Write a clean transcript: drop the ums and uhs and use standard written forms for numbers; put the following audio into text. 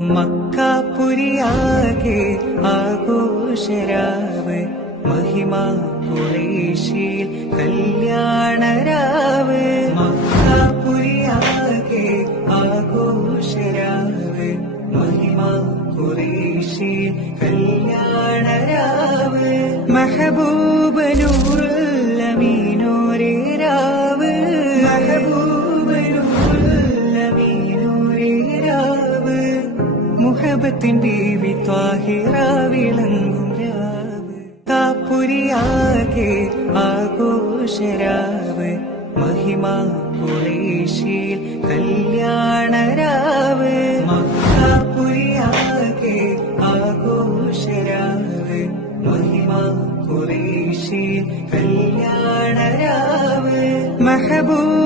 മക്കാപുരിയാകെ ആഘോഷരാവ് മഹിമ ഖുറൈശിൽ കല്യാണരാവ്. മക്കാപുരിയാകെ ആഘോഷരാവ് മഹിമ ഖുറൈശിൽ കല്യാണരാവ്. മെഹബൂബ് നൂറുൽ അമീനോരേ രാവ്. മെഹബൂബ് നൂറുൽ അമീനോരേ രാവ്. മുഹബത്തിൻ ബീവി ത്വാഹിറ വിളങ്ങും രാവ്. കാപുരിയാകെ ആഘോഷരാവ് മഹിമ ഖുറൈശിൽ കല്യാണരാവ്. മക്കാപുരിയാകെ ആഘോഷരാവ് മഹിമ ഖുറൈശിൽ കല്യാണരാവ്. മെഹബൂബ്